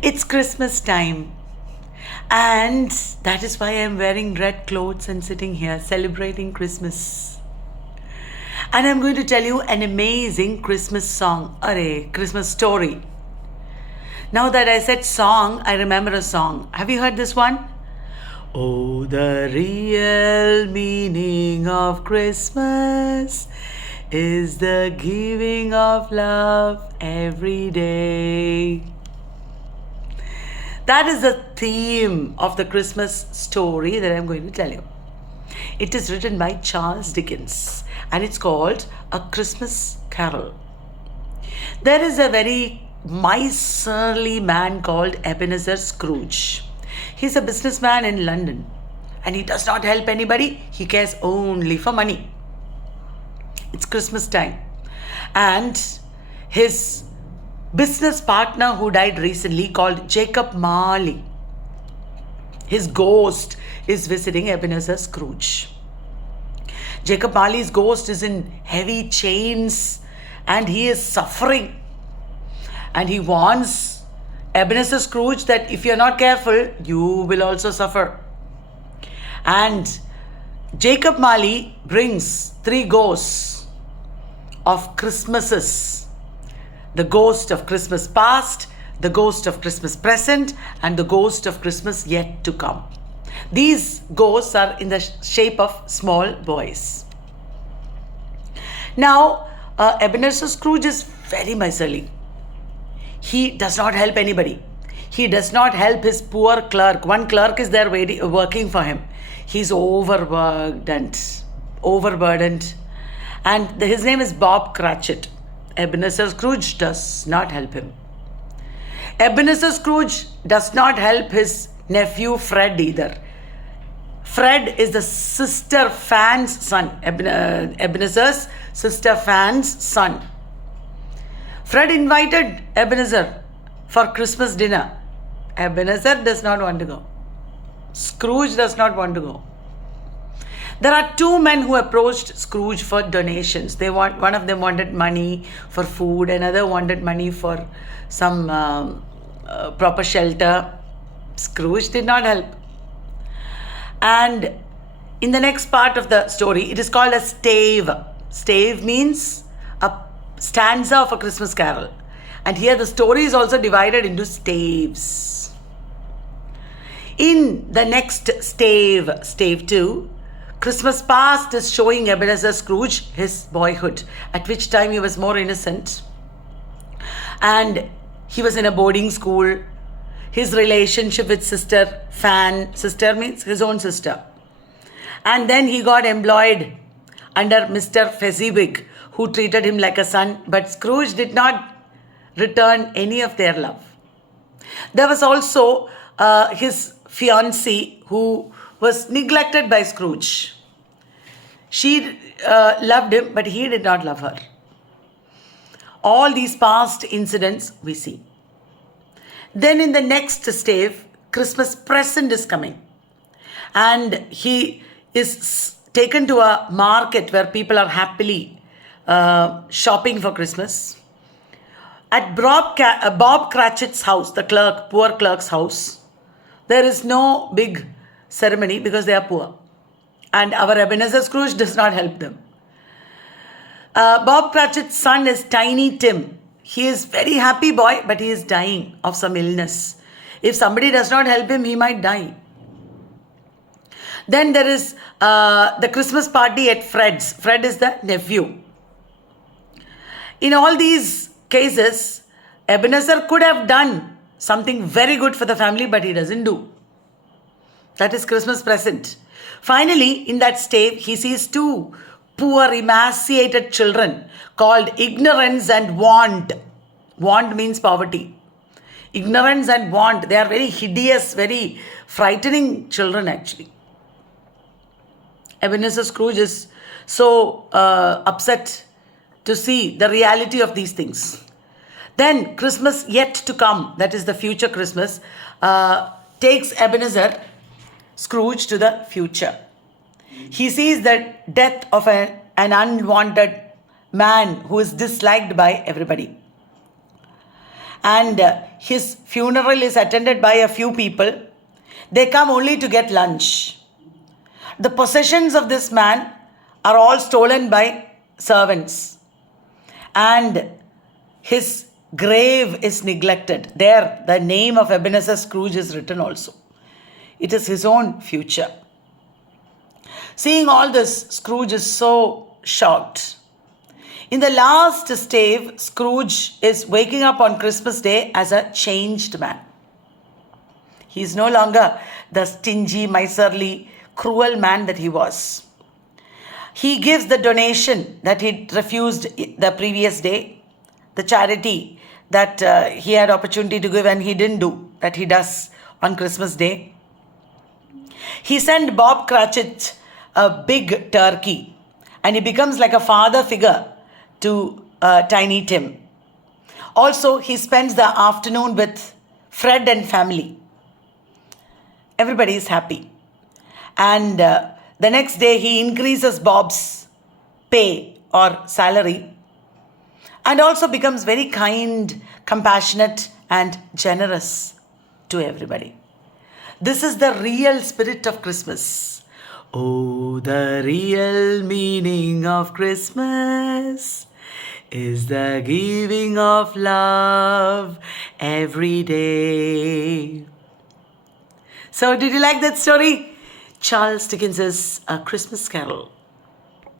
It's Christmas time, and that is why I'm wearing red clothes and sitting here celebrating Christmas. And I'm going to tell you an amazing Christmas song, or a Christmas story. Now that I said song, I remember a song. Have you heard this one? Oh, the real meaning of Christmas is the giving of love every day. That is the theme of the Christmas story that I'm going to tell you. It is written by Charles Dickens and it's called A Christmas Carol. There is a very miserly man called Ebenezer Scrooge. He's a businessman in London and he does not help anybody. He cares only for money. It's Christmas time and his business partner who died recently called Jacob Marley, his ghost is visiting Ebenezer Scrooge. Jacob Marley's ghost is in heavy chains and he is suffering. And he warns Ebenezer Scrooge that if you're not careful, you will also suffer. And Jacob Marley brings 3 ghosts of Christmases. The ghost of Christmas past, the ghost of Christmas present, and the ghost of Christmas yet to come. These ghosts are in the shape of small boys. Now, Ebenezer Scrooge is very miserly. He does not help anybody. He does not help his poor clerk. One clerk is there working for him. He's overworked and overburdened. And his name is Bob Cratchit. Ebenezer Scrooge does not help him. Ebenezer Scrooge does not help his nephew Fred either. Fred is the sister Fan's son, Ebenezer's sister Fan's son. Fred invited Ebenezer for Christmas dinner. Ebenezer does not want to go. Scrooge does not want to go. There are 2 men who approached Scrooge for donations. One of them wanted money for food, another wanted money for some proper shelter. Scrooge did not help. And in the next part of the story, it is called a stave. Stave means a stanza of a Christmas carol. And here the story is also divided into staves. In the next stave, stave 2, Christmas past is showing Ebenezer Scrooge his boyhood, at which time he was more innocent. And he was in a boarding school. His relationship with sister Fan, sister means his own sister. And then he got employed under Mr. Fezziwig, who treated him like a son, but Scrooge did not return any of their love. There was also his fiancée who was neglected by Scrooge. She loved him, but he did not love her. All these past incidents we see. Then in the next stave, Christmas present is coming. And he is taken to a market where people are happily shopping for Christmas. At Bob Cratchit's house, the clerk, poor clerk's house, there is no big ceremony because they are poor. And our Ebenezer Scrooge does not help them. Bob Cratchit's son is Tiny Tim. He is very happy boy, but he is dying of some illness. If somebody does not help him, he might die. Then there is the Christmas party at Fred's. Fred is the nephew. In all these cases, Ebenezer could have done something very good for the family, but he doesn't do. That is Christmas present. Finally, in that stave, he sees 2 poor, emaciated children called Ignorance and Want. Want means poverty. Ignorance and Want, they are very hideous, very frightening children actually. Ebenezer Scrooge is so upset to see the reality of these things. Then Christmas yet to come, that is the future Christmas, takes Ebenezer Scrooge to the future. He sees the death of an unwanted man who is disliked by everybody. and his funeral is attended by a few people. They come only to get lunch. The possessions of this man are all stolen by servants, and his grave is neglected. There, the name of Ebenezer Scrooge is written also. It is his own future. Seeing all this, Scrooge is so shocked. In the last stave, Scrooge is waking up on Christmas Day as a changed man. He is no longer the stingy, miserly, cruel man that he was. He gives the donation that he refused the previous day, the charity that he had opportunity to give and he didn't do, that he does on Christmas Day. He sent Bob Cratchit a big turkey, and he becomes like a father figure to Tiny Tim. Also, he spends the afternoon with Fred and family. Everybody is happy. And the next day, he increases Bob's pay or salary, and also becomes very kind, compassionate, and generous to everybody. This is the real spirit of Christmas. Oh, the real meaning of Christmas is the giving of love every day. So, did you like that story? Charles Dickens' A Christmas Carol.